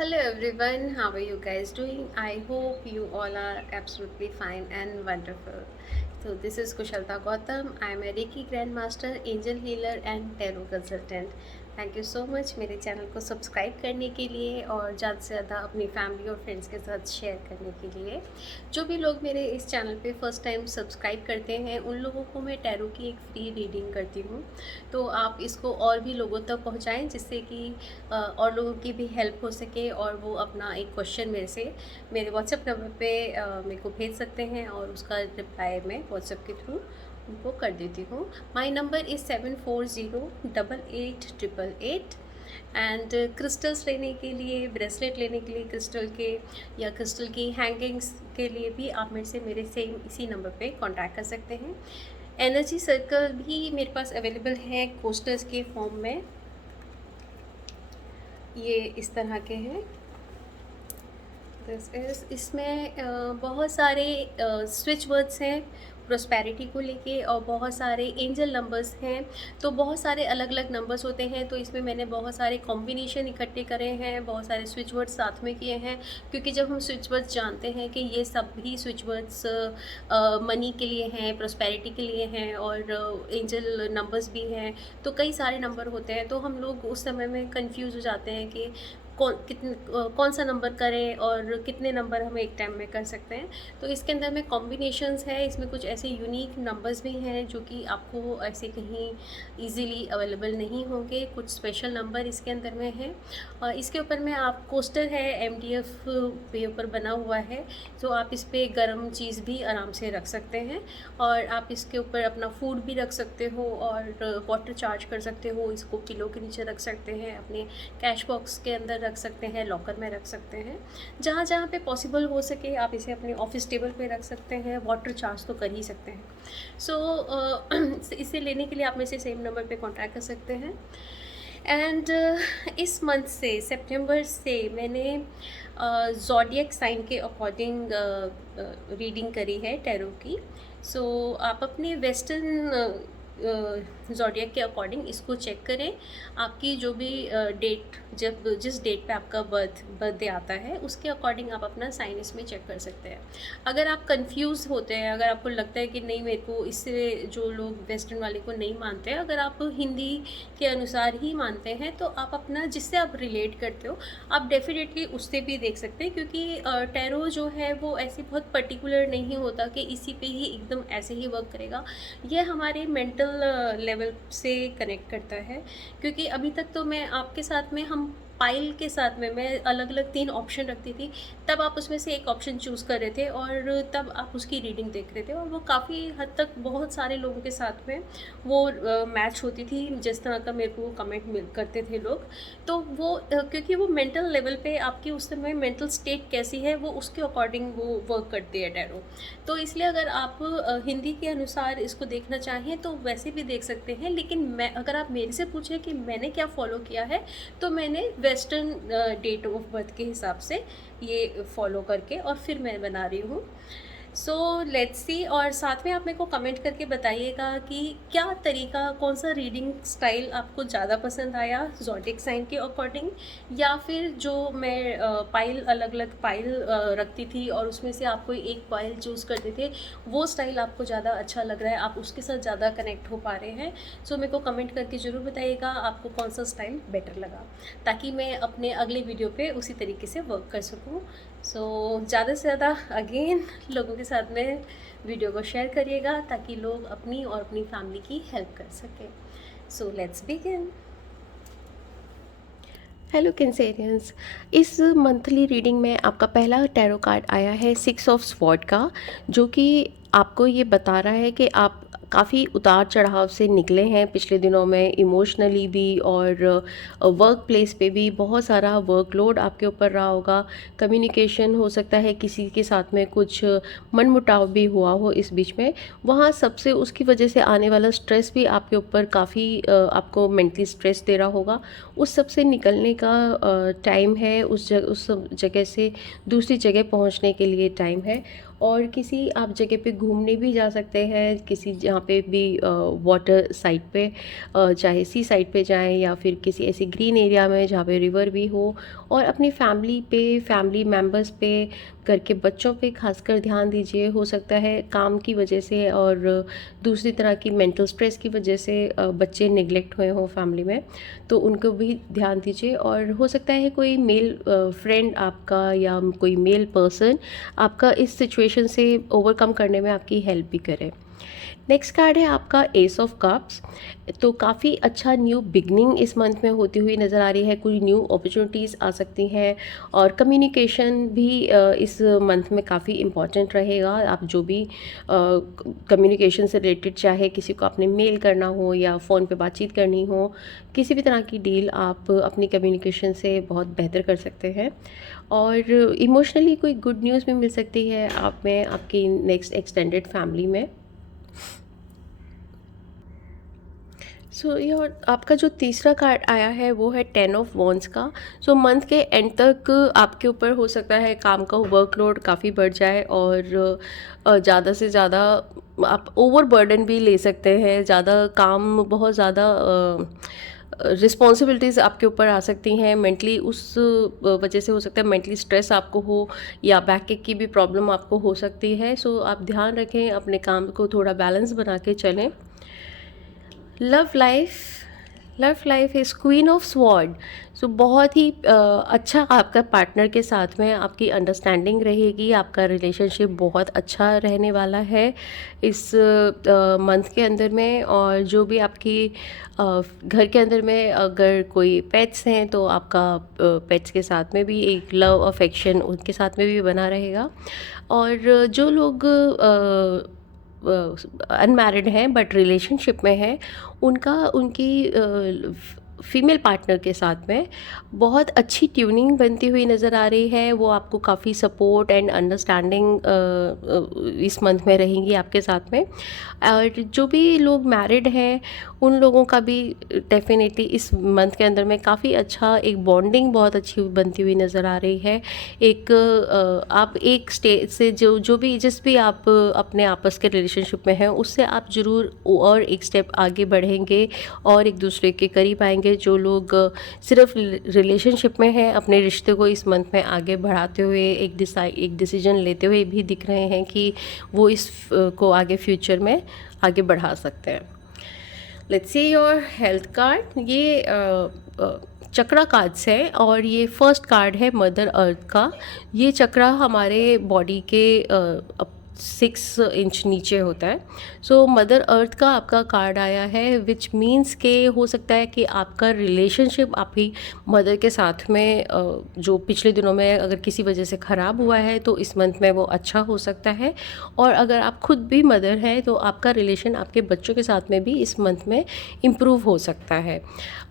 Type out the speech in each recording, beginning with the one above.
Hello everyone, how are you guys doing? I hope you all are absolutely fine and wonderful. So this is Kushalta Gautam. I am a Reiki Grandmaster, Angel Healer and Tarot Consultant. Thank you so much मेरे channel को subscribe करने के लिए और ज़्यादा से ज़्यादा अपनी फैमिली और फ्रेंड्स के साथ शेयर करने के लिए। जो भी लोग मेरे इस चैनल पे फर्स्ट टाइम सब्सक्राइब करते हैं उन लोगों को मैं टैरो की एक फ्री रीडिंग करती हूँ, तो आप इसको और भी लोगों तक पहुँचाएँ जिससे कि और लोगों की भी हेल्प हो सके और वो अपना एक क्वेश्चन मेरे से मेरे व्हाट्सएप नंबर पे मेरे को भेज सकते हैं और उसका रिप्लाई मैं व्हाट्सएप के थ्रू उनको कर देती हूँ। My number is 74088888। And crystals लेने के लिए, ब्रेसलेट लेने के लिए क्रिस्टल के या क्रिस्टल की हैंगिंग्स के लिए भी आप मेरे से मेरे सेम इसी नंबर पे कांटेक्ट कर सकते हैं। एनर्जी सर्कल भी मेरे पास अवेलेबल है कोस्टर्स के फॉर्म में, ये इस तरह के हैं। इसमें बहुत सारे स्विच वर्ड्स हैं प्रोस्पेरिटी को लेके और बहुत सारे एंजल नंबर्स हैं, तो बहुत सारे अलग अलग नंबर्स होते हैं। तो इसमें मैंने बहुत सारे कॉम्बिनेशन इकट्ठे करे हैं, बहुत सारे स्विच वर्ड्स साथ में किए हैं, क्योंकि जब हम स्विच वर्ड्स जानते हैं कि ये सब भी स्विच वर्ड्स मनी के लिए हैं, प्रोस्पेरिटी के लिए हैं और एंजल नंबर्स भी हैं, तो कई सारे नंबर होते हैं। तो हम लोग उस समय में कंफ्यूज हो जाते हैं कि कौन सा नंबर करें और कितने नंबर हम एक टाइम में कर सकते हैं। तो इसके अंदर में कॉम्बिनेशंस है, इसमें कुछ ऐसे यूनिक नंबर्स भी हैं जो कि आपको ऐसे कहीं इजीली अवेलेबल नहीं होंगे। कुछ स्पेशल नंबर इसके अंदर में हैं और इसके ऊपर में आप कोस्टर है एमडीएफ पे ऊपर बना हुआ है, तो आप इस पर गर्म चीज़ भी आराम से रख सकते हैं और आप इसके ऊपर अपना फूड भी रख सकते हो और वाटर चार्ज कर सकते हो। इसको पिलो के नीचे रख सकते हैं, अपने कैश बॉक्स के अंदर रख सकते हैं, लॉकर में रख सकते हैं, जहाँ जहाँ पे पॉसिबल हो सके आप इसे अपने ऑफिस टेबल पे रख सकते हैं। वाटर चार्ज तो कर ही सकते हैं। सो इसे लेने के लिए आप मेरे से सेम नंबर पे कांटेक्ट कर सकते हैं। एंड इस मंथ से सितंबर से मैंने ज़ोडिएक साइन के अकॉर्डिंग रीडिंग करी है टैरो की। सो आप अपने वेस्टर्न ज़ोडिएक के अकॉर्डिंग इसको चेक करें। आपकी जो भी डेट, जब जिस डेट पे आपका बर्थडे आता है उसके अकॉर्डिंग आप अपना साइन इसमें चेक कर सकते हैं। अगर आप कंफ्यूज होते हैं, अगर आपको लगता है कि नहीं मेरे को इससे, जो लोग वेस्टर्न वाले को नहीं मानते हैं, अगर आप हिंदी के अनुसार ही मानते हैं तो आप अपना जिससे आप रिलेट करते हो आप डेफिनेटली उससे भी देख सकते हैं, क्योंकि टैरो जो है वो ऐसी बहुत पर्टिकुलर नहीं होता कि इसी पे ही एकदम ऐसे ही वर्क करेगा। यह हमारे मेंटल लेवल से कनेक्ट करता है, क्योंकि अभी तक तो मैं आपके साथ में, हम पाइल के साथ में मैं अलग अलग 3 ऑप्शन रखती थी, तब आप उसमें से एक ऑप्शन चूज़ कर रहे थे और तब आप उसकी रीडिंग देख रहे थे और वो काफ़ी हद तक बहुत सारे लोगों के साथ में वो मैच होती थी, जिस तरह का मेरे को कमेंट मिल करते थे लोग। तो वो क्योंकि वो मेंटल लेवल पे आपकी उस समय मेंटल स्टेट कैसी है वो उसके अकॉर्डिंग वो वर्क करती है टैरो। तो इसलिए अगर आप हिंदी के अनुसार इसको देखना चाहें तो वैसे भी देख सकते हैं, लेकिन मैं, अगर आप मेरे से पूछें कि मैंने क्या फॉलो किया है, तो मैंने वेस्टर्न डेट ऑफ बर्थ के हिसाब से ये फॉलो करके और फिर मैं बना रही हूँ। So let's see. और साथ में आप मेरे को कमेंट करके बताइएगा कि क्या तरीका, कौन सा रीडिंग स्टाइल आपको ज़्यादा पसंद आया ज़ोडिएक साइन के अकॉर्डिंग, या फिर जो मैं पाइल, अलग अलग पाइल रखती थी और उसमें से आप कोई एक पाइल चूज़ करते थे, वो स्टाइल आपको ज़्यादा अच्छा लग रहा है, आप उसके साथ ज़्यादा कनेक्ट हो पा रहे हैं। सो मेरे को कमेंट करके ज़रूर बताइएगा आपको कौन सा स्टाइल बेटर लगा, ताकि मैं अपने अगले वीडियो पे उसी तरीके से वर्क कर सकूँ। सो ज़्यादा से ज़्यादा अगेन लोगों के साथ में वीडियो को शेयर करिएगा ताकि लोग अपनी और अपनी फैमिली की हेल्प कर सकें। So let's begin. Hello Cancerians, इस मंथली रीडिंग में आपका पहला टैरो कार्ड आया है 6 ऑफ स्वॉर्ड का, जो कि आपको ये बता रहा है कि आप काफ़ी उतार चढ़ाव से निकले हैं पिछले दिनों में, इमोशनली भी और वर्क प्लेस पे भी बहुत सारा वर्कलोड आपके ऊपर रहा होगा। कम्युनिकेशन हो सकता है किसी के साथ में कुछ मनमुटाव भी हुआ हो इस बीच में, वहाँ सबसे उसकी वजह से आने वाला स्ट्रेस भी आपके ऊपर काफ़ी आपको मेंटली स्ट्रेस दे रहा होगा। उस सब से निकलने का टाइम है, उस जगह से दूसरी जगह पहुंचने के लिए टाइम है। और किसी आप जगह पे घूमने भी जा सकते हैं, किसी जहाँ पे भी वाटर साइड पे, चाहे सी साइड पे जाएं या फिर किसी ऐसी ग्रीन एरिया में जहाँ पे रिवर भी हो। और अपनी फैमिली पे, फैमिली मेम्बर्स पे, घर के बच्चों पे खासकर ध्यान दीजिए। हो सकता है काम की वजह से और दूसरी तरह की मेंटल स्ट्रेस की वजह से बच्चे निगलेक्ट हुए हों फैमिली में, तो उनको भी ध्यान दीजिए। और हो सकता है कोई मेल फ्रेंड आपका या कोई मेल पर्सन आपका इस सिचुएशन से ओवरकम करने में आपकी हेल्प भी करे। नेक्स्ट कार्ड है आपका एस ऑफ कप्स। तो काफ़ी अच्छा न्यू बिगनिंग इस मंथ में होती हुई नज़र आ रही है, कोई न्यू अपॉर्चुनिटीज़ आ सकती हैं। और कम्युनिकेशन भी इस मंथ में काफ़ी इम्पॉर्टेंट रहेगा। आप जो भी कम्युनिकेशन से रिलेटेड, चाहे किसी को आपने मेल करना हो या फ़ोन पे बातचीत करनी हो, किसी भी तरह की डील आप अपनी कम्युनिकेशन से बहुत बेहतर कर सकते हैं। और इमोशनली कोई गुड न्यूज़ भी मिल सकती है आप में, आपकी नेक्स्ट एक्सटेंडेड फैमिली में। सो ये आपका जो तीसरा कार्ड आया है वो है 10 ऑफ वॉन्ड्स का। सो मंथ के एंड तक आपके ऊपर हो सकता है काम का वर्कलोड काफ़ी बढ़ जाए और ज़्यादा से ज़्यादा आप ओवर बर्डन भी ले सकते हैं। ज़्यादा काम, बहुत ज़्यादा रिस्पॉन्सिबिलिटीज़ आपके ऊपर आ सकती हैं। मेंटली उस वजह से हो सकता है मेंटली स्ट्रेस आपको हो या बैक एक की भी प्रॉब्लम आपको हो सकती है। सो आप ध्यान रखें, अपने काम को थोड़ा बैलेंस बना के चलें। Love life, love life is queen of sword. So बहुत ही अच्छा आपका पार्टनर के साथ में आपकी अंडरस्टैंडिंग रहेगी। आपका रिलेशनशिप बहुत अच्छा रहने वाला है इस मंथ के अंदर में। और जो भी आपकी घर के अंदर में अगर कोई पेट्स हैं तो आपका पेट्स के साथ में भी एक लव अफेक्शन उनके साथ में भी बना रहेगा। और जो लोग अनमैरिड हैं बट रिलेशनशिप में हैं, उनका उनकी फीमेल पार्टनर के साथ में बहुत अच्छी ट्यूनिंग बनती हुई नज़र आ रही है। वो आपको काफ़ी सपोर्ट एंड अंडरस्टैंडिंग इस मंथ में रहेंगी आपके साथ में। और जो भी लोग मैरिड हैं उन लोगों का भी डेफिनेटली इस मंथ के अंदर में काफ़ी अच्छा एक बॉन्डिंग बहुत अच्छी बनती हुई नज़र आ रही है। एक आप एक स्टेज से जो भी जिस भी आप अपने आपस के रिलेशनशिप में हैं उससे आप ज़रूर और एक स्टेप आगे बढ़ेंगे और एक दूसरे के करीब आएंगे। जो लोग सिर्फ रिलेशनशिप में हैं, अपने रिश्ते को इस मंथ में आगे बढ़ाते हुए एक डिसीजन लेते हुए भी दिख रहे हैं कि वो इस को आगे फ्यूचर में आगे बढ़ा सकते हैं। Let's see your health card. ये चक्रा कार्ड्स है और ये फर्स्ट कार्ड है मदर अर्थ का। ये चक्रा हमारे बॉडी के 6 इंच नीचे होता है। सो मदर अर्थ का आपका कार्ड आया है, विच मीन्स के हो सकता है कि आपका रिलेशनशिप आपकी मदर के साथ में जो पिछले दिनों में अगर किसी वजह से ख़राब हुआ है तो इस मंथ में वो अच्छा हो सकता है। और अगर आप खुद भी मदर हैं तो आपका रिलेशन आपके बच्चों के साथ में भी इस मंथ में इम्प्रूव हो सकता है।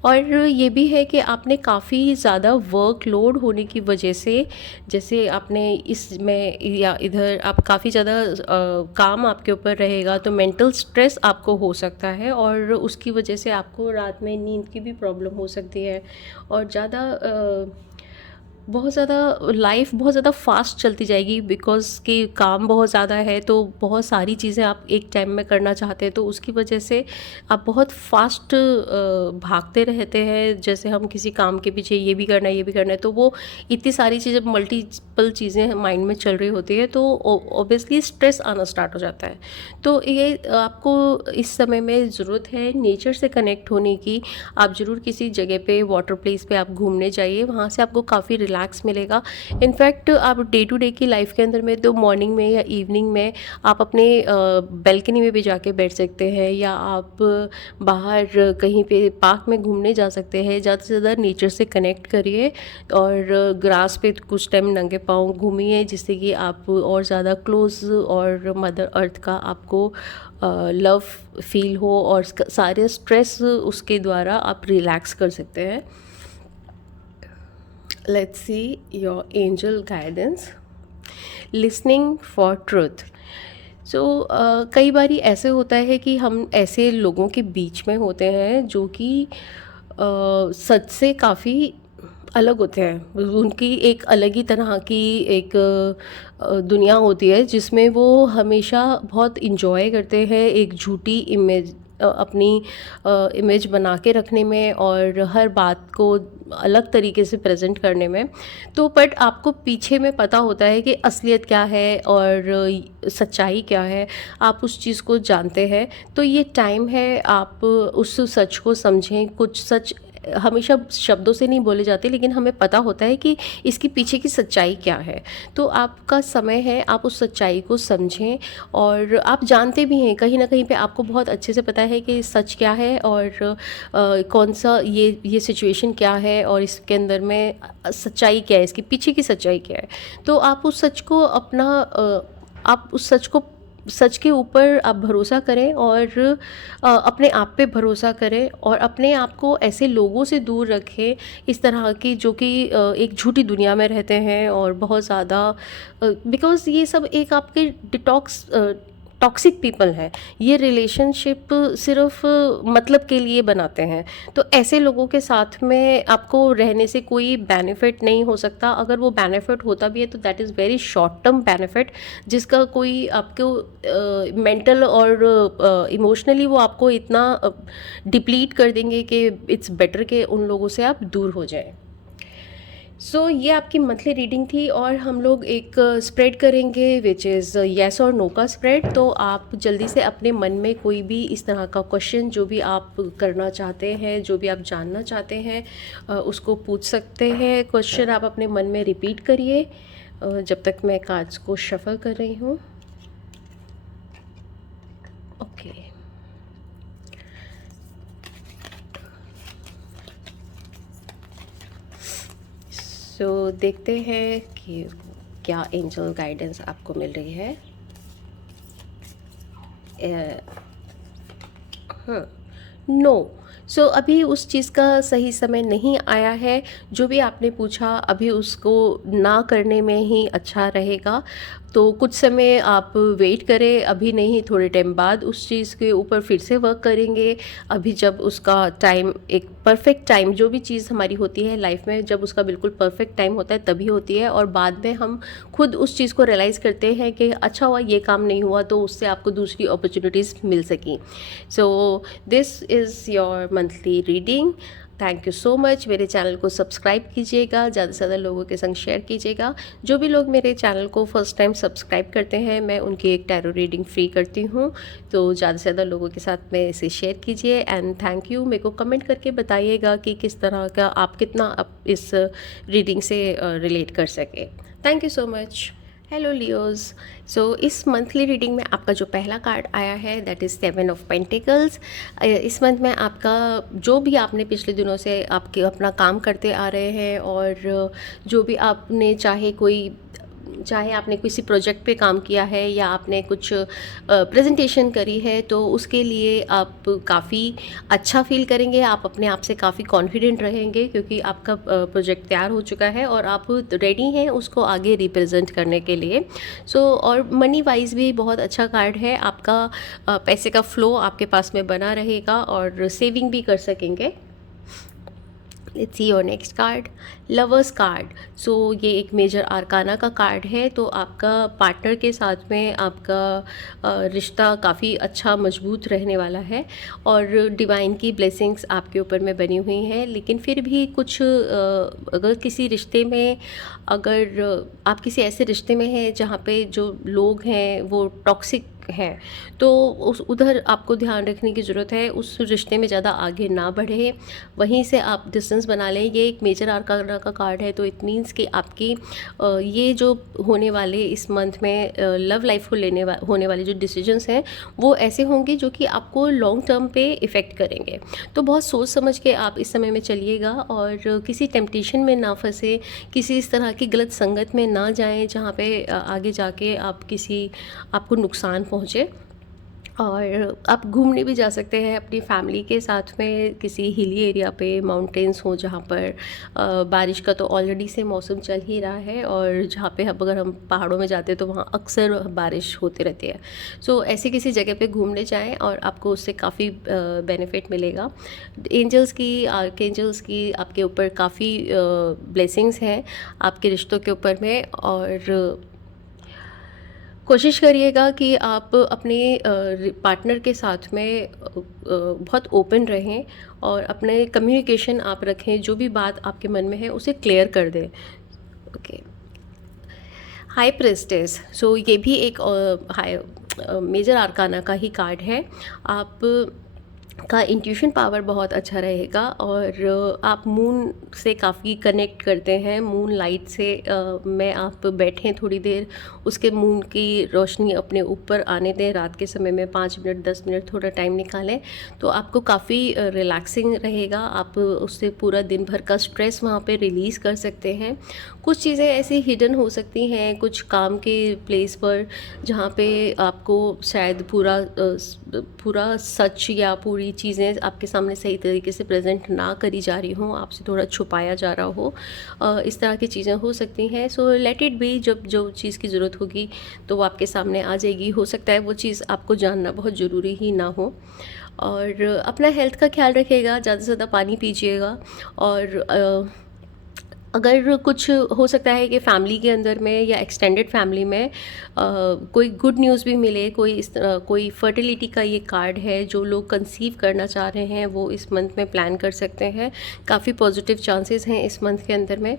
और ये भी है कि आपने काफ़ी ज़्यादा वर्कलोड होने की वजह से, जैसे आपने इसमें या इधर आप काफ़ी ज़्यादा काम आपके ऊपर रहेगा तो मेंटल स्ट्रेस आपको हो सकता है और उसकी वजह से आपको रात में नींद की भी प्रॉब्लम हो सकती है। और बहुत ज़्यादा लाइफ बहुत ज़्यादा फास्ट चलती जाएगी बिकॉज़ कि काम बहुत ज़्यादा है, तो बहुत सारी चीज़ें आप एक टाइम में करना चाहते हैं तो उसकी वजह से आप बहुत फास्ट भागते रहते हैं। जैसे हम किसी काम के पीछे ये भी करना है ये भी करना है, तो वो इतनी सारी चीज़ें, मल्टीपल चीज़ें माइंड में चल रही होती है तो ऑब्वियसली स्ट्रेस आना स्टार्ट हो जाता है। तो ये आपको इस समय में ज़रूरत है नेचर से कनेक्ट होने की। आप ज़रूर किसी जगह पे, वाटर प्लेस पे आप घूमने जाइए, वहाँ से आपको काफ़ी रिलैक्स मिलेगा। इनफैक्ट आप डे टू डे की लाइफ के अंदर में तो मॉर्निंग में या इवनिंग में आप अपने बैल्कनी में भी जाके बैठ सकते हैं या आप बाहर कहीं पे पार्क में घूमने जा सकते हैं। ज़्यादा से ज़्यादा नेचर से कनेक्ट करिए और ग्रास पे कुछ टाइम नंगे पाँव घूमिए, जिससे कि आप और ज़्यादा क्लोज और मदर अर्थ का आपको लव फील हो और सारे स्ट्रेस उसके द्वारा आप रिलैक्स कर सकते हैं। Let's see your angel guidance. Listening for truth. सो कई बारी ऐसे होता है कि हम ऐसे लोगों के बीच में होते हैं जो कि सच से काफ़ी अलग होते हैं। उनकी एक अलग ही तरह की एक दुनिया होती है जिसमें वो हमेशा बहुत इंजॉय करते हैं एक झूठी इमेज, अपनी इमेज बना के रखने में और हर बात को अलग तरीके से प्रेजेंट करने में। तो बट आपको पीछे में पता होता है कि असलियत क्या है और सच्चाई क्या है, आप उस चीज़ को जानते हैं। तो ये टाइम है आप उस सच को समझें। कुछ सच हमेशा शब्दों से नहीं बोले जाते, लेकिन हमें पता होता है कि इसके पीछे की सच्चाई क्या है। तो आपका समय है, आप उस सच्चाई को समझें और आप जानते भी हैं कहीं न कहीं पे आपको बहुत अच्छे से पता है कि सच क्या है और कौन सा ये सिचुएशन क्या है और इसके अंदर में सच्चाई क्या है, इसके पीछे की सच्चाई क्या है। तो आप उस सच को आप उस सच के ऊपर आप भरोसा करें और अपने आप पे भरोसा करें और अपने आप को ऐसे लोगों से दूर रखें इस तरह की जो कि एक झूठी दुनिया में रहते हैं और बहुत ज़्यादा बिकॉज़ ये सब एक आपके टॉक्सिक पीपल हैं। ये रिलेशनशिप सिर्फ मतलब के लिए बनाते हैं। तो ऐसे लोगों के साथ में आपको रहने से कोई बेनिफिट नहीं हो सकता। अगर वो बेनिफिट होता भी है तो that is very short term benefit, जिसका कोई आपको मेंटल और इमोशनली वो आपको इतना डिप्लीट कर देंगे कि इट्स बेटर कि उन लोगों से आप दूर हो जाएं। सो ये आपकी मंथली रीडिंग थी और हम लोग एक स्प्रेड करेंगे विच इज़ येस और नो का स्प्रेड। तो आप जल्दी से अपने मन में कोई भी इस तरह का क्वेश्चन जो भी आप करना चाहते हैं, जो भी आप जानना चाहते हैं, उसको पूछ सकते हैं। क्वेश्चन आप अपने मन में रिपीट करिए जब तक मैं कार्ड्स को शफल कर रही हूँ। ओके, सो देखते हैं कि क्या एंजल गाइडेंस आपको मिल रही है। नो, सो अभी उस चीज़ का सही समय नहीं आया है। जो भी आपने पूछा अभी उसको ना करने में ही अच्छा रहेगा। तो कुछ समय आप वेट करें, अभी नहीं, थोड़े टाइम बाद उस चीज़ के ऊपर फिर से वर्क करेंगे। अभी जब उसका टाइम, एक परफेक्ट टाइम, जो भी चीज़ हमारी होती है लाइफ में जब उसका बिल्कुल परफेक्ट टाइम होता है तभी होती है और बाद में हम खुद उस चीज़ को रियलाइज़ करते हैं कि अच्छा हुआ ये काम नहीं हुआ, तो उससे आपको दूसरी अपॉर्चुनिटीज़ मिल सकी। So this is your monthly reading. Thank you so much. मेरे चैनल को सब्सक्राइब कीजिएगा, ज़्यादा से ज़्यादा लोगों के संग शेयर कीजिएगा। जो भी लोग मेरे चैनल को फर्स्ट टाइम सब्सक्राइब करते हैं, मैं उनकी एक टैरो रीडिंग फ्री करती हूँ। तो ज़्यादा से ज़्यादा लोगों के साथ में इसे शेयर कीजिए एंड थैंक यू। मेरे को कमेंट करके बताइएगा कि किस तरह का आप कितना इस रीडिंग से रिलेट कर सके। Thank you so much. Hello Leos. So इस मंथली रीडिंग में आपका जो पहला कार्ड आया है दैट इज़ 7 ऑफ पेंटिकल्स। इस मंथ में आपका जो भी आपने पिछले दिनों से आपके अपना काम करते आ रहे हैं और जो भी आपने चाहे आपने किसी प्रोजेक्ट पे काम किया है या आपने कुछ प्रेजेंटेशन करी है, तो उसके लिए आप काफ़ी अच्छा फील करेंगे। आप अपने आप से काफ़ी कॉन्फिडेंट रहेंगे क्योंकि आपका प्रोजेक्ट तैयार हो चुका है और आप रेडी हैं उसको आगे रिप्रेजेंट करने के लिए। सो और मनी वाइज भी बहुत अच्छा कार्ड है। आपका पैसे का फ्लो आपके पास में बना रहेगा और सेविंग भी कर सकेंगे। Let's see your next card, lovers card. So ये एक मेजर आर्काना का कार्ड है। तो आपका पार्टनर के साथ में आपका रिश्ता काफ़ी अच्छा मजबूत रहने वाला है और डिवाइन की ब्लेसिंग्स आपके ऊपर में बनी हुई हैं। लेकिन फिर भी कुछ अगर किसी रिश्ते में, अगर आप किसी ऐसे रिश्ते में हैं जहाँ पे जो लोग हैं वो टॉक्सिक हैं, तो उधर आपको ध्यान रखने की ज़रूरत है। उस रिश्ते में ज़्यादा आगे ना बढ़े, वहीं से आप डिस्टेंस बना लें। ये एक मेजर आर्काना का कार्ड है। तो इट मीन्स कि आपकी ये जो होने वाले इस मंथ में लव लाइफ को होने वाले जो डिसीजंस हैं वो ऐसे होंगे जो कि आपको लॉन्ग टर्म पे इफ़ेक्ट करेंगे। तो बहुत सोच समझ के आप इस समय में चलिएगा और किसी टेम्पटेशन में ना फंसे, किसी इस तरह की गलत संगत में ना जाएं जहाँ पे आगे जाके आपको नुकसान पहुँचे। और आप घूमने भी जा सकते हैं अपनी फैमिली के साथ में किसी हिली एरिया पे, माउंटेन्स हो जहाँ पर बारिश का तो ऑलरेडी से मौसम चल ही रहा है, और जहाँ पे अब अगर हम पहाड़ों में जाते हैं तो वहाँ अक्सर बारिश होती रहती है। सो ऐसी किसी जगह पे घूमने जाएं और आपको उससे काफ़ी बेनिफिट मिलेगा। एंजल्स की, आर्कएंजल्स की आपके ऊपर काफ़ी ब्लेसिंग्स हैं आपके रिश्तों के ऊपर में। और कोशिश करिएगा कि आप अपने पार्टनर के साथ में बहुत ओपन रहें और अपने कम्युनिकेशन आप रखें, जो भी बात आपके मन में है उसे क्लियर कर दें। ओके। हाई प्रेस्टेस, सो ये भी एक हाई मेजर आर्काना का ही कार्ड है। आप का इंट्यूशन पावर बहुत अच्छा रहेगा, और आप मून से काफ़ी कनेक्ट करते हैं। मून लाइट से में आप बैठें थोड़ी देर, उसके मून की रोशनी अपने ऊपर आने दें रात के समय में 5 मिनट 10 मिनट थोड़ा टाइम निकालें, तो आपको काफ़ी रिलैक्सिंग रहेगा। आप उससे पूरा दिन भर का स्ट्रेस वहाँ पे रिलीज़ कर सकते हैं। कुछ चीज़ें ऐसी हिडन हो सकती हैं कुछ काम के प्लेस पर, जहाँ पे आपको शायद पूरा सच या पूरी चीज़ें आपके सामने सही तरीके से प्रेजेंट ना करी जा रही हों, आपसे थोड़ा छुपाया जा रहा हो, इस तरह की चीज़ें हो सकती हैं। सो लेट इट बी, जब जो चीज़ की ज़रूरत होगी तो वो आपके सामने आ जाएगी। हो सकता है वो चीज़ आपको जानना बहुत ज़रूरी ही ना हो। और अपना हेल्थ का ख्याल रखिएगा, ज़्यादा से ज़्यादा पानी पीजिएगा। और अगर कुछ हो सकता है कि फैमिली के अंदर में या एक्सटेंडेड फैमिली में कोई गुड न्यूज़ भी मिले, कोई फर्टिलिटी का ये कार्ड है, जो लोग कंसीव करना चाह रहे हैं वो इस मंथ में प्लान कर सकते हैं। काफ़ी पॉजिटिव चांसेस हैं इस मंथ के अंदर में।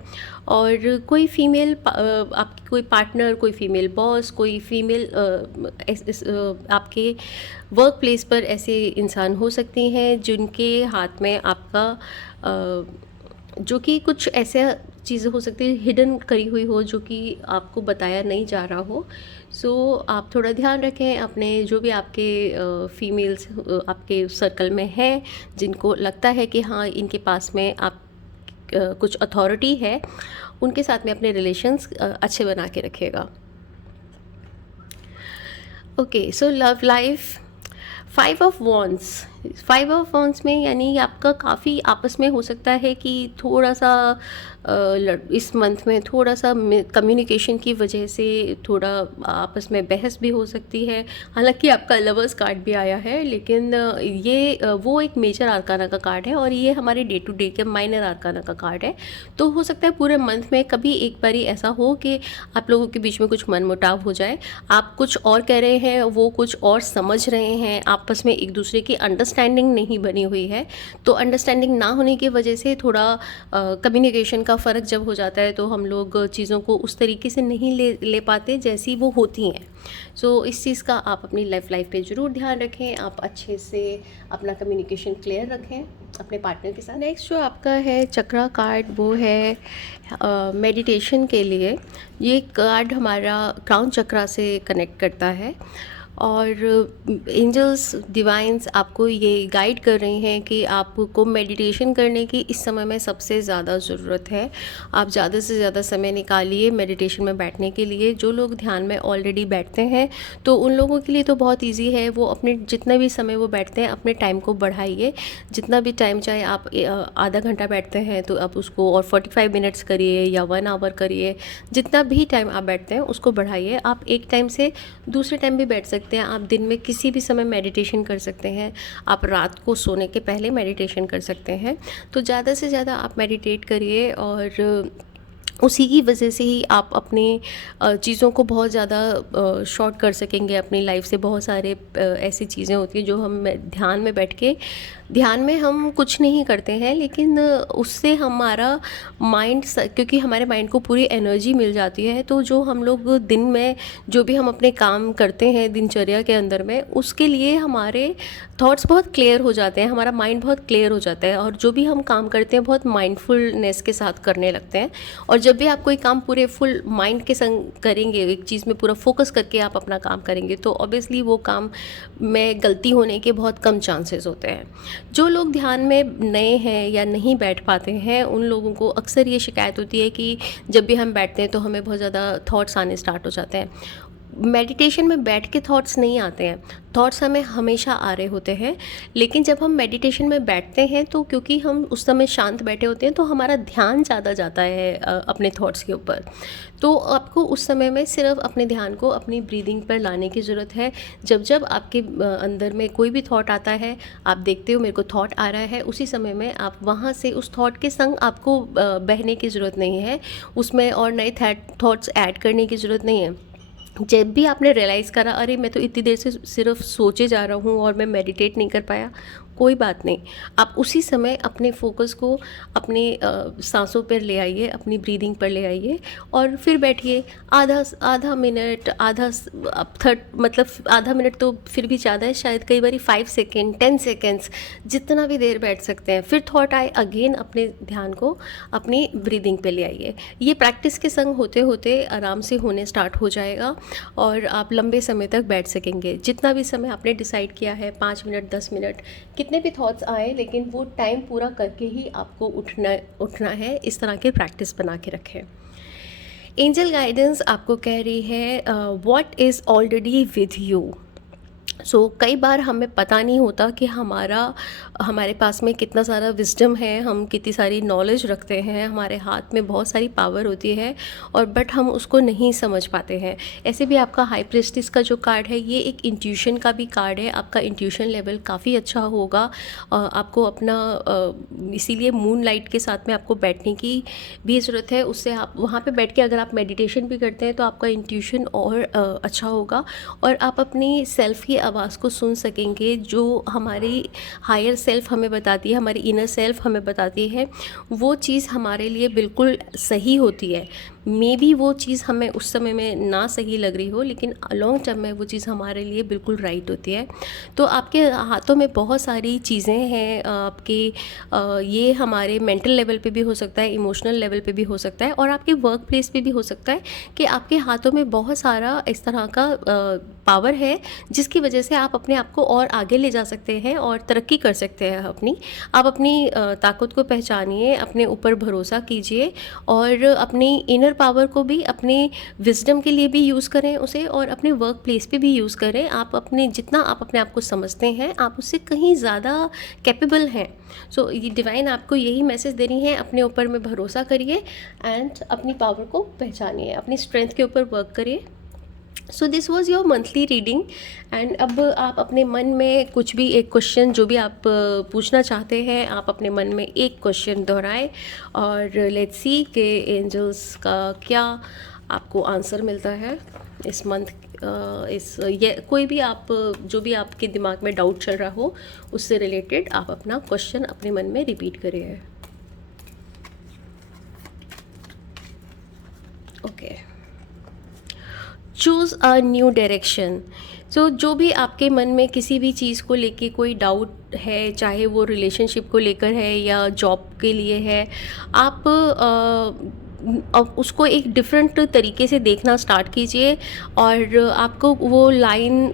और कोई फीमेल आपकी कोई पार्टनर, कोई फीमेल बॉस, कोई फीमेल आपके वर्क प्लेस पर ऐसे इंसान हो सकती हैं जिनके हाथ में आपका जो कि कुछ ऐसे चीज़ें हो सकती है हिडन करी हुई हो, जो कि आपको बताया नहीं जा रहा हो। सो आप थोड़ा ध्यान रखें अपने, जो भी आपके फीमेल्स आपके सर्कल में हैं, जिनको लगता है कि हाँ इनके पास में आप कुछ अथॉरिटी है, उनके साथ में अपने रिलेशंस अच्छे बना के रखिएगा। Okay, so love life, 5 of wands में यानी आपका काफ़ी आपस में हो सकता है कि थोड़ा सा इस मंथ में थोड़ा सा कम्युनिकेशन की वजह से थोड़ा आपस में बहस भी हो सकती है। हालांकि आपका लवर्स कार्ड भी आया है, लेकिन ये वो एक मेजर आर्काना का कार्ड है और ये हमारे डे टू डे के माइनर आर्काना का कार्ड है। तो हो सकता है पूरे मंथ में कभी एक बारी ऐसा हो कि आप लोगों के बीच में कुछ मनमुटाव हो जाए। आप कुछ और कह रहे हैं, वो कुछ और समझ रहे हैं, आपस में एक दूसरे की अंडरस्टैंडिंग नहीं बनी हुई है। तो अंडरस्टैंडिंग ना होने की वजह से थोड़ा कम्युनिकेशन का फ़र्क जब हो जाता है तो हम लोग चीज़ों को उस तरीके से नहीं ले पाते जैसी वो होती हैं। सो इस चीज़ का आप अपनी लाइफ पे ज़रूर ध्यान रखें। आप अच्छे से अपना कम्युनिकेशन क्लियर रखें अपने पार्टनर के साथ। नेक्स्ट जो आपका है चक्रा कार्ड, वो है मेडिटेशन के लिए। ये कार्ड हमारा क्राउन चक्रा से कनेक्ट करता है और एंजल्स डिवाइंस आपको ये गाइड कर रही हैं कि आपको मेडिटेशन करने की इस समय में सबसे ज़्यादा ज़रूरत है। आप ज़्यादा से ज़्यादा समय निकालिए मेडिटेशन में बैठने के लिए। जो लोग ध्यान में ऑलरेडी बैठते हैं तो उन लोगों के लिए तो बहुत इजी है, वो अपने जितना भी समय वो बैठते हैं अपने टाइम को बढ़ाइए। जितना भी टाइम, चाहे आप आधा घंटा बैठते हैं तो आप उसको और 45 मिनट्स करिए या 1 आवर करिए। जितना भी टाइम आप बैठते हैं उसको बढ़ाइए। आप एक टाइम से दूसरे टाइम भी बैठ सकते हैं। आप दिन में किसी भी समय मेडिटेशन कर सकते हैं। आप रात को सोने के पहले मेडिटेशन कर सकते हैं। तो ज़्यादा से ज़्यादा आप मेडिटेट करिए और उसी की वजह से ही आप अपनी चीज़ों को बहुत ज़्यादा शॉर्ट कर सकेंगे अपनी लाइफ से। बहुत सारे ऐसी चीज़ें होती हैं जो हम ध्यान में बैठ के, ध्यान में हम कुछ नहीं करते हैं, लेकिन उससे हमारा माइंड, क्योंकि हमारे माइंड को पूरी एनर्जी मिल जाती है, तो जो हम लोग दिन में जो भी हम अपने काम करते हैं दिनचर्या के अंदर में, उसके लिए हमारे थॉट्स बहुत क्लियर हो जाते हैं, हमारा माइंड बहुत क्लियर हो जाता है और जो भी हम काम करते हैं बहुत माइंडफुलनेस के साथ करने लगते हैं। और जब भी आप कोई काम पूरे फुल माइंड के संग करेंगे, एक चीज़ में पूरा फोकस करके आप अपना काम करेंगे, तो ऑब्वियसली वो काम में गलती होने के बहुत कम चांसेस होते हैं। जो लोग ध्यान में नए हैं या नहीं बैठ पाते हैं, उन लोगों को अक्सर ये शिकायत होती है कि जब भी हम बैठते हैं तो हमें बहुत ज़्यादा थॉट्स आने स्टार्ट हो जाते हैं। मेडिटेशन में बैठ के थॉट्स नहीं आते हैं, थॉट्स हमें हमेशा आ रहे होते हैं। लेकिन जब हम मेडिटेशन में बैठते हैं तो क्योंकि हम उस समय शांत बैठे होते हैं तो हमारा ध्यान ज़्यादा जाता है अपने थॉट्स के ऊपर। तो आपको उस समय में सिर्फ अपने ध्यान को अपनी ब्रीदिंग पर लाने की ज़रूरत है। जब जब आपके अंदर में कोई भी थॉट आता है, आप देखते हो मेरे को थॉट आ रहा है, उसी समय में आप वहाँ से उस थॉट के संग आपको बहने की ज़रूरत नहीं है, उसमें और नए थॉट्स ऐड करने की ज़रूरत नहीं है। जब भी आपने रियलाइज़ करा अरे मैं तो इतनी देर से सिर्फ सोचे जा रहा हूँ और मैं मेडिटेट नहीं कर पाया, कोई बात नहीं, आप उसी समय अपने फोकस को अपने सांसों पर ले आइए, अपनी ब्रीदिंग पर ले आइए और फिर बैठिए। आधा आधा मिनट, अब थर्ड मतलब आधा मिनट तो फिर भी ज़्यादा है, शायद कई बार 5 सेकेंड 10 सेकेंड्स, जितना भी देर बैठ सकते हैं। फिर थॉट आए अगेन अपने ध्यान को अपनी ब्रीदिंग पे ले आइए। ये प्रैक्टिस के संग होते होते आराम से होने स्टार्ट हो जाएगा और आप लंबे समय तक बैठ सकेंगे। जितना भी समय आपने डिसाइड किया है, 5 मिनट 10 मिनट, कितने भी थॉट्स आए, लेकिन वो टाइम पूरा करके ही आपको उठना है। इस तरह की प्रैक्टिस बना के रखें। एंजल गाइडेंस आपको कह रही है what is already with you. कई बार हमें पता नहीं होता कि हमारे पास में कितना सारा विजडम है, हम कितनी सारी नॉलेज रखते हैं, हमारे हाथ में बहुत सारी पावर होती है और बट हम उसको नहीं समझ पाते हैं। ऐसे भी आपका हाई प्रेस्टिस का जो कार्ड है, ये एक इंट्यूशन का भी कार्ड है। आपका इंट्यूशन लेवल काफ़ी अच्छा होगा। आपको अपना इसीलिए मून लाइट के साथ में आपको बैठने की भी ज़रूरत है। उससे आप वहाँ पे बैठ के अगर आप मेडिटेशन भी करते हैं तो आपका इंट्यूशन और अच्छा होगा और आप अपनी सेल्फ़ की आवाज़ को सुन सकेंगे, जो हमारी हायर सेल्फ हमें बताती है, हमारी इनर सेल्फ हमें बताती है, वो चीज़ हमारे लिए बिल्कुल सही होती है। मे बी वो चीज़ हमें उस समय में ना सही लग रही हो, लेकिन लॉन्ग टर्म में वो चीज़ हमारे लिए बिल्कुल राइट होती है। तो आपके हाथों में बहुत सारी चीज़ें हैं, आपके ये हमारे मेंटल लेवल पे भी हो सकता है, इमोशनल लेवल पे भी हो सकता है और आपके वर्क प्लेस पे भी हो सकता है कि आपके हाथों में बहुत सारा इस तरह का पावर है, जिसकी वजह से आप अपने आप को और आगे ले जा सकते हैं और तरक्की कर सकते हैं अपनी। आप अपनी ताकत को पहचानिए, अपने ऊपर भरोसा कीजिए और अपनी इनर पावर को भी अपने विजडम के लिए भी यूज़ करें उसे और अपने वर्क प्लेस पे भी यूज़ करें। जितना आप अपने आप को समझते हैं, आप उससे कहीं ज़्यादा कैपेबल हैं। ये डिवाइन आपको यही मैसेज दे रही है, अपने ऊपर में भरोसा करिए एंड अपनी पावर को पहचानिए, अपनी स्ट्रेंथ के ऊपर वर्क करिए। This was your monthly reading and अब आप अपने मन में कुछ भी एक क्वेश्चन जो भी आप पूछना चाहते हैं, आप अपने मन में एक क्वेश्चन दोहराएं और लेट्स सी कि एंजल्स का क्या आपको आंसर मिलता है इस मंथ। कोई भी आप जो भी आपके दिमाग में डाउट चल रहा हो, उससे रिलेटेड आप अपना क्वेश्चन अपने मन में रिपीट करिए। Okay, choose a new direction. जो भी आपके मन में किसी भी चीज़ को लेके कोई डाउट है, चाहे वो रिलेशनशिप को लेकर है या जॉब के लिए है, आप अब उसको एक डिफरेंट तरीके से देखना स्टार्ट कीजिए और आपको वो लाइन,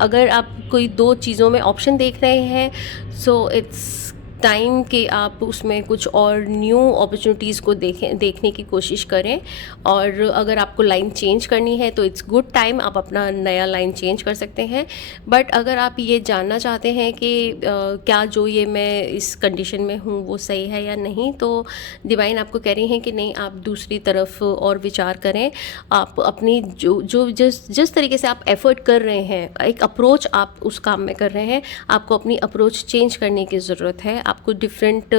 अगर आप कोई 2 चीज़ों में ऑप्शन देख रहे हैं, इट्स टाइम कि आप उसमें कुछ और न्यू अपॉर्चुनिटीज़ को देखने की कोशिश करें। और अगर आपको लाइन चेंज करनी है तो इट्स गुड टाइम, आप अपना नया लाइन चेंज कर सकते हैं। बट अगर आप ये जानना चाहते हैं कि क्या जो ये मैं इस कंडीशन में हूँ वो सही है या नहीं, तो डिवाइन आपको कह रही हैं कि नहीं, आप दूसरी तरफ और विचार करें। आप अपनी जिस तरीके से आप एफर्ट कर रहे हैं, एक अप्रोच आप उस काम में कर रहे हैं, आपको अपनी अप्रोच चेंज करने की ज़रूरत है। आपको डिफरेंट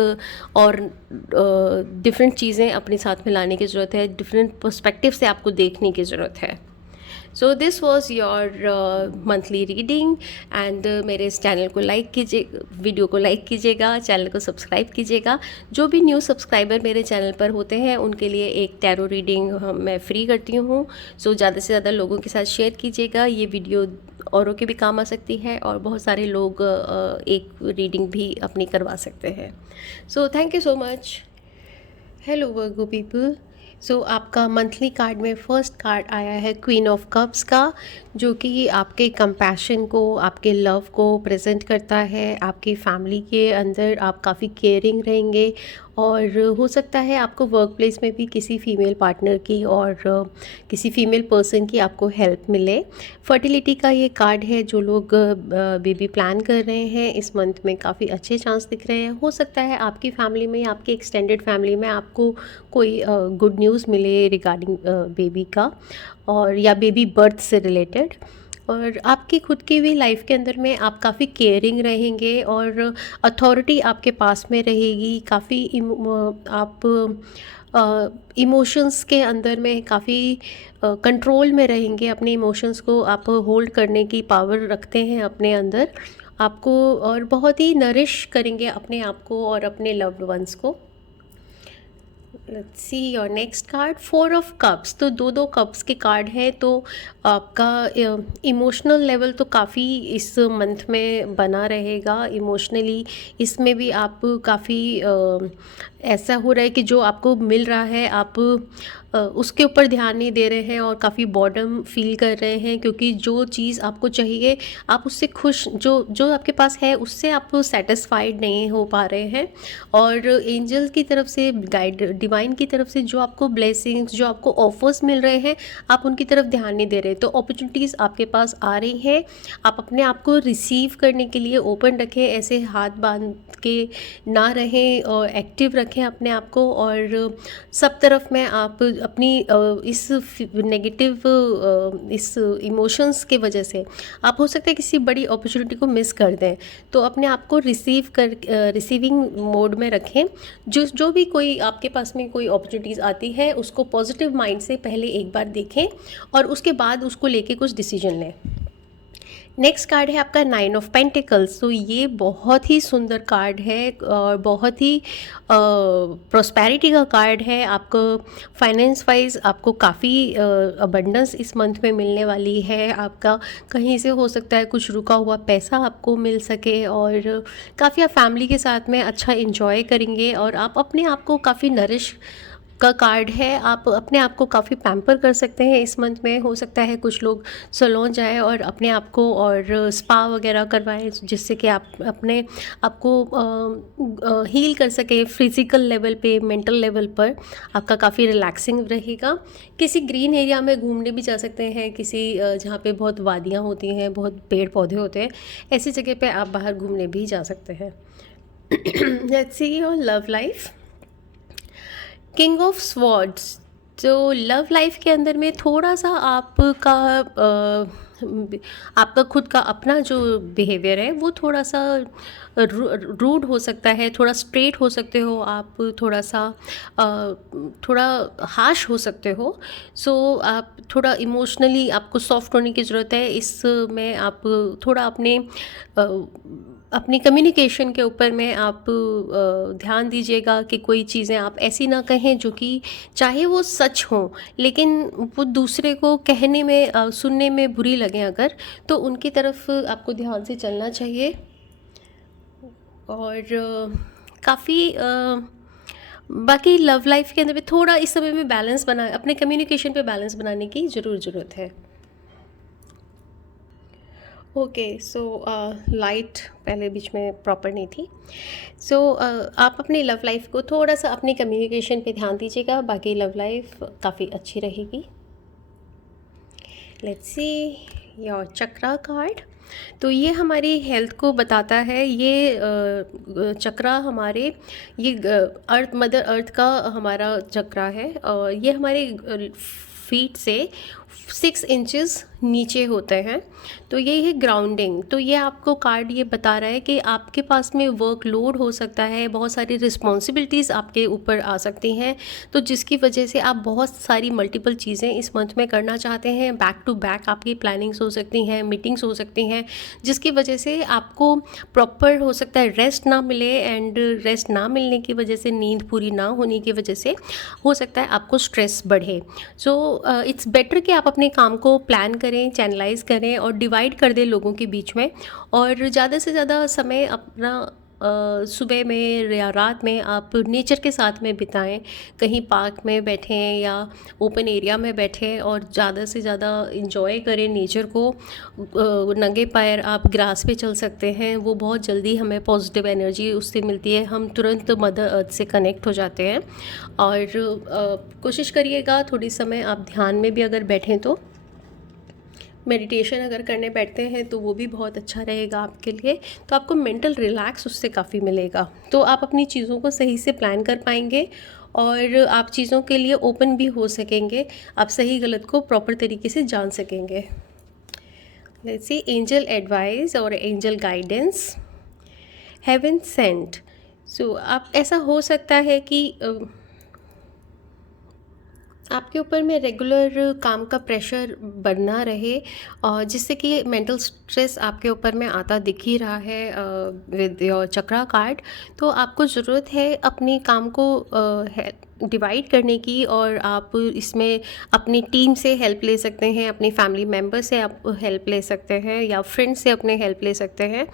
चीज़ें अपने साथ में लाने की ज़रूरत है, डिफरेंट पर्सपेक्टिव से आपको देखने की ज़रूरत है। This was your monthly reading and मेरे इस चैनल को लाइक कीजिए, वीडियो को लाइक कीजिएगा, चैनल को सब्सक्राइब कीजिएगा। जो भी न्यू सब्सक्राइबर मेरे चैनल पर होते हैं उनके लिए एक टैरो रीडिंग मैं फ्री करती हूँ। ज़्यादा से ज़्यादा लोगों के साथ शेयर कीजिएगा, ये वीडियो औरों के भी काम आ सकती है और बहुत सारे लोग एक रीडिंग भी अपनी करवा सकते हैं। Thank you so much. Hello Virgo people. आपका मंथली कार्ड में फर्स्ट कार्ड आया है क्वीन ऑफ कप्स का, जो कि आपके कंपैशन को, आपके लव को प्रेजेंट करता है। आपकी फैमिली के अंदर आप काफ़ी केयरिंग रहेंगे और हो सकता है आपको वर्क प्लेस में भी किसी फीमेल पार्टनर की और किसी फीमेल पर्सन की आपको हेल्प मिले। फर्टिलिटी का ये कार्ड है, जो लोग बेबी प्लान कर रहे हैं इस मंथ में काफ़ी अच्छे चांस दिख रहे हैं। हो सकता है आपकी फैमिली में या आपकी एक्सटेंडेड फैमिली में आपको कोई गुड न्यूज़ मिले रिगार्डिंग बेबी का, और या बेबी बर्थ से रिलेटेड। और आपकी खुद की भी लाइफ के अंदर में आप काफ़ी केयरिंग रहेंगे और अथॉरिटी आपके पास में रहेगी। काफ़ी आप इमोशंस के अंदर में काफ़ी कंट्रोल में रहेंगे। अपने इमोशंस को आप होल्ड करने की पावर रखते हैं अपने अंदर आपको, और बहुत ही नरिश करेंगे अपने आप को और अपने लव्ड वंस को। Let's see your next card, 4 of cups. तो दो कप्स के कार्ड हैं, तो आपका इमोशनल लेवल तो काफ़ी इस मंथ में बना रहेगा इमोशनली। इसमें भी आप काफ़ी ऐसा हो रहा है कि जो आपको मिल रहा है आप उसके ऊपर ध्यान नहीं दे रहे हैं और काफ़ी बॉर्डम फील कर रहे हैं, क्योंकि जो चीज़ आपको चाहिए आप उससे खुश, जो जो आपके पास है उससे आप सेटिस्फाइड नहीं हो पा रहे हैं। और एंजल की तरफ से गाइड, डिवाइन की तरफ से जो आपको ब्लेसिंग्स, जो आपको ऑफर्स मिल रहे हैं, आप उनकी तरफ ध्यान नहीं दे रहे। तो अपॉर्चुनिटीज़ आपके पास आ रही हैं, आप अपने आप को रिसीव करने के लिए ओपन रखें, ऐसे हाथ बांध के ना रहें और एक्टिव रखें अपने आप को। और सब तरफ में आप अपनी इस नेगेटिव इस इमोशंस के वजह से आप हो सकता है किसी बड़ी अपॉर्चुनिटी को मिस कर दें। तो अपने आप को रिसीविंग मोड में रखें। जो भी कोई आपके पास में कोई अपॉर्चुनिटीज़ आती है उसको पॉजिटिव माइंड से पहले एक बार देखें और उसके बाद उसको लेके कुछ डिसीजन लें। नेक्स्ट कार्ड है आपका 9 ऑफ पेंटिकल्स। तो ये बहुत ही सुंदर कार्ड है और बहुत ही प्रॉस्पेरिटी का कार्ड है। आपको फाइनेंस वाइज आपको काफ़ी अबंडेंस इस मंथ में मिलने वाली है। आपका कहीं से हो सकता है कुछ रुका हुआ पैसा आपको मिल सके, और काफ़ी आप फैमिली के साथ में अच्छा इंजॉय करेंगे और आप अपने आप को काफ़ी नरिश का कार्ड है। आप अपने आप को काफ़ी पैम्पर कर सकते हैं इस मंथ में। हो सकता है कुछ लोग सैलून जाएं और अपने आप को और स्पा वगैरह करवाएं, जिससे कि आप अपने आप को हील कर सकें फिज़िकल लेवल पे, मेंटल लेवल पर आपका काफ़ी रिलैक्सिंग रहेगा। किसी ग्रीन एरिया में घूमने भी जा सकते हैं, किसी जहाँ पे बहुत वादियाँ होती हैं, बहुत पेड़ पौधे होते हैं, ऐसी जगह पे आप बाहर घूमने भी जा सकते हैं। Let's see your love life. King of swords. तो लव लाइफ के अंदर में थोड़ा सा आपका खुद का अपना जो बिहेवियर है वो थोड़ा सा रूड हो सकता है, थोड़ा स्ट्रेट हो सकते हो आप, थोड़ा सा थोड़ा हार्श हो सकते हो। सो आप थोड़ा इमोशनली आपको सॉफ्ट होने की ज़रूरत है। इसमें आप थोड़ा अपनी कम्युनिकेशन के ऊपर में आप ध्यान दीजिएगा कि कोई चीज़ें आप ऐसी ना कहें जो कि चाहे वो सच हो लेकिन वो दूसरे को कहने में सुनने में बुरी लगें अगर, तो उनकी तरफ आपको ध्यान से चलना चाहिए। और काफ़ी बाकी लव लाइफ के अंदर भी थोड़ा इस समय में बैलेंस अपने कम्युनिकेशन पे बैलेंस बनाने की ज़रूरत है। ओके, सो लाइट पहले बीच में प्रॉपर नहीं थी। सो आप अपनी लव लाइफ को थोड़ा सा अपनी कम्युनिकेशन पे ध्यान दीजिएगा, बाकी लव लाइफ काफ़ी अच्छी रहेगी। Let's see your chakra card. तो ये हमारी हेल्थ को बताता है। ये चक्रा हमारे ये अर्थ, मदर अर्थ का हमारा चक्रा है और ये हमारे फीट से 6 इंचेस नीचे होते हैं। तो ये है ग्राउंडिंग। तो ये आपको कार्ड ये बता रहा है कि आपके पास में वर्कलोड हो सकता है, बहुत सारी रिस्पॉन्सिबिलिटीज़ आपके ऊपर आ सकती हैं, तो जिसकी वजह से आप बहुत सारी मल्टीपल चीज़ें इस मंथ में करना चाहते हैं। बैक टू बैक आपकी प्लानिंग्स हो सकती हैं, मीटिंग्स हो सकती हैं, जिसकी वजह से आपको प्रॉपर हो सकता है रेस्ट ना मिले, एंड रेस्ट ना मिलने की वजह से, नींद पूरी ना होने की वजह से हो सकता है आपको स्ट्रेस बढ़े। सो इट्स बेटर कि आप अपने काम को प्लान करें, चैनलाइज करें और डिवाइड कर दें लोगों के बीच में, और ज़्यादा से ज़्यादा समय अपना सुबह में या रात में आप नेचर के साथ में बिताएं, कहीं पार्क में बैठें या ओपन एरिया में बैठें और ज़्यादा से ज़्यादा इंजॉय करें नेचर को। नंगे पैर आप ग्रास पे चल सकते हैं, वो बहुत जल्दी हमें पॉजिटिव एनर्जी उससे मिलती है, हम तुरंत मदर अर्थ से कनेक्ट हो जाते हैं। और कोशिश करिएगा थोड़ी समय आप ध्यान में भी अगर बैठें तो, मेडिटेशन अगर करने बैठते हैं तो वो भी बहुत अच्छा रहेगा आपके लिए। तो आपको मेंटल रिलैक्स उससे काफ़ी मिलेगा, तो आप अपनी चीज़ों को सही से प्लान कर पाएंगे और आप चीज़ों के लिए ओपन भी हो सकेंगे, आप सही गलत को प्रॉपर तरीके से जान सकेंगे। लेट्स सी एंजल एडवाइस और angel guidance. Heaven sent. So आप ऐसा हो सकता है कि आपके ऊपर में रेगुलर काम का प्रेशर बनना रहे और जिससे कि मेंटल स्ट्रेस आपके ऊपर में आता दिख ही रहा है विद योर चक्रा कार्ड। तो आपको ज़रूरत है अपने काम को डिवाइड करने की, और आप इसमें अपनी टीम से हेल्प ले सकते हैं, अपनी फैमिली मेम्बर से आप हेल्प ले सकते हैं या फ्रेंड से अपने हेल्प ले सकते हैं।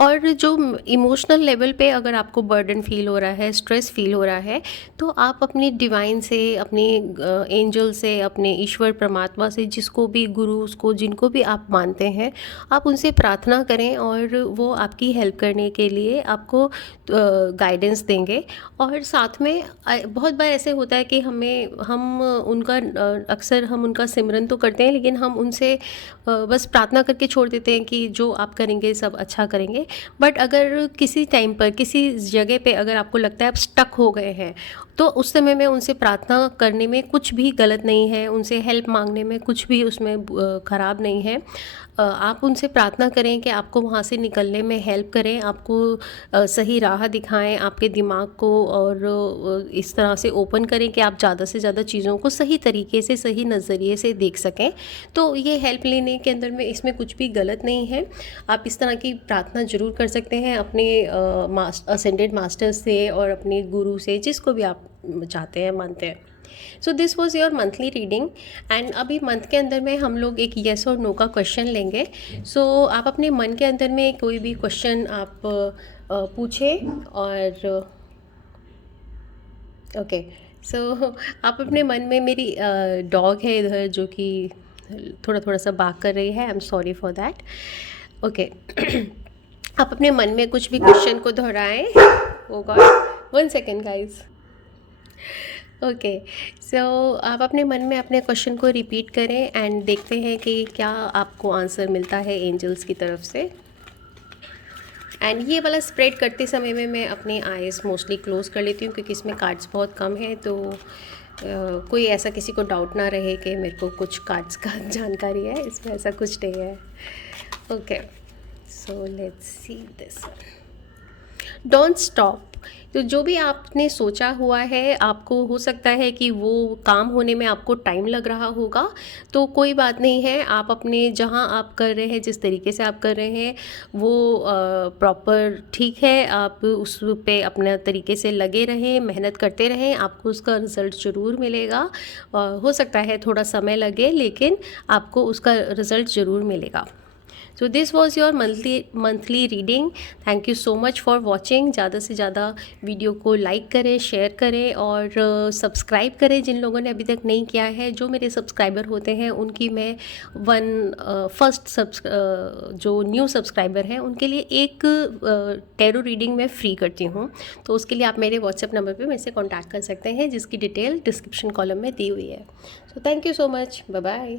और जो इमोशनल लेवल पे अगर आपको बर्डन फील हो रहा है, स्ट्रेस फील हो रहा है, तो आप अपनी डिवाइन से, अपने एंजल से, अपने ईश्वर परमात्मा से, जिसको भी गुरु उसको जिनको भी आप मानते हैं, आप उनसे प्रार्थना करें और वो आपकी हेल्प करने के लिए आपको गाइडेंस देंगे। और साथ में बहुत बार ऐसे होता है कि हम उनका अक्सर हम उनका सिमरन तो करते हैं, लेकिन हम उनसे बस प्रार्थना करके छोड़ देते हैं कि जो आप करेंगे सब अच्छा करेंगे। बट अगर किसी टाइम पर किसी जगह पे अगर आपको लगता है आप स्टक हो गए हैं, तो उस समय में उनसे प्रार्थना करने में कुछ भी गलत नहीं है, उनसे हेल्प मांगने में कुछ भी उसमें ख़राब नहीं है। आप उनसे प्रार्थना करें कि आपको वहाँ से निकलने में हेल्प करें, आपको सही राह दिखाएं आपके दिमाग को, और इस तरह से ओपन करें कि आप ज़्यादा से ज़्यादा चीज़ों को सही तरीके से, सही नज़रिए से देख सकें। तो ये हेल्प लेने के अंदर में इसमें कुछ भी गलत नहीं है। आप इस तरह की प्रार्थना ज़रूर कर सकते हैं अपने असेंडेड मास्टर से और अपने गुरु से, जिसको भी आप चाहते हैं, मानते हैं। So this was your monthly reading. And अभी मंथ के अंदर में हम लोग एक येस और नो का क्वेश्चन लेंगे। सो आप अपने मन के अंदर में कोई भी क्वेश्चन आप पूछें, और ओके सो आप अपने मन में, मेरी डॉग है इधर जो कि थोड़ा थोड़ा सा बाग कर रही है, I am sorry for that. Okay आप अपने मन में कुछ भी क्वेश्चन को दोहराएं। Oh God, 1 second guys. Okay so आप अपने मन में अपने क्वेश्चन को रिपीट करें एंड देखते हैं कि क्या आपको आंसर मिलता है एंजल्स की तरफ से। एंड ये वाला स्प्रेड करते समय में मैं अपने आईज मोस्टली क्लोज़ कर लेती हूँ, क्योंकि इसमें कार्ड्स बहुत कम है, तो कोई ऐसा किसी को डाउट ना रहे कि मेरे को कुछ कार्ड्स का जानकारी है, इसमें ऐसा कुछ नहीं है। Okay so let's see this one. Don't stop. तो जो भी आपने सोचा हुआ है, आपको हो सकता है कि वो काम होने में आपको टाइम लग रहा होगा, तो कोई बात नहीं है। आप अपने जहाँ आप कर रहे हैं, जिस तरीके से आप कर रहे हैं वो प्रॉपर ठीक है। आप उस पे अपने तरीके से लगे रहें, मेहनत करते रहें, आपको उसका रिज़ल्ट ज़रूर मिलेगा। हो सकता है थोड़ा समय लगे, लेकिन आपको उसका रिज़ल्ट ज़रूर मिलेगा। So this was your monthly reading. Thank you so much for watching. ज़्यादा से ज़्यादा वीडियो को लाइक करें, शेयर करें और सब्सक्राइब करें जिन लोगों ने अभी तक नहीं किया है। जो मेरे सब्सक्राइबर होते हैं उनकी मैं जो न्यू सब्सक्राइबर हैं उनके लिए एक टैरो रीडिंग मैं फ्री करती हूँ। तो उसके लिए आप मेरे व्हाट्सएप नंबर पे मेरे से कॉन्टैक्ट कर सकते हैं, जिसकी डिटेल डिस्क्रिप्शन कॉलम में दी हुई है। So thank you so much, bye bye.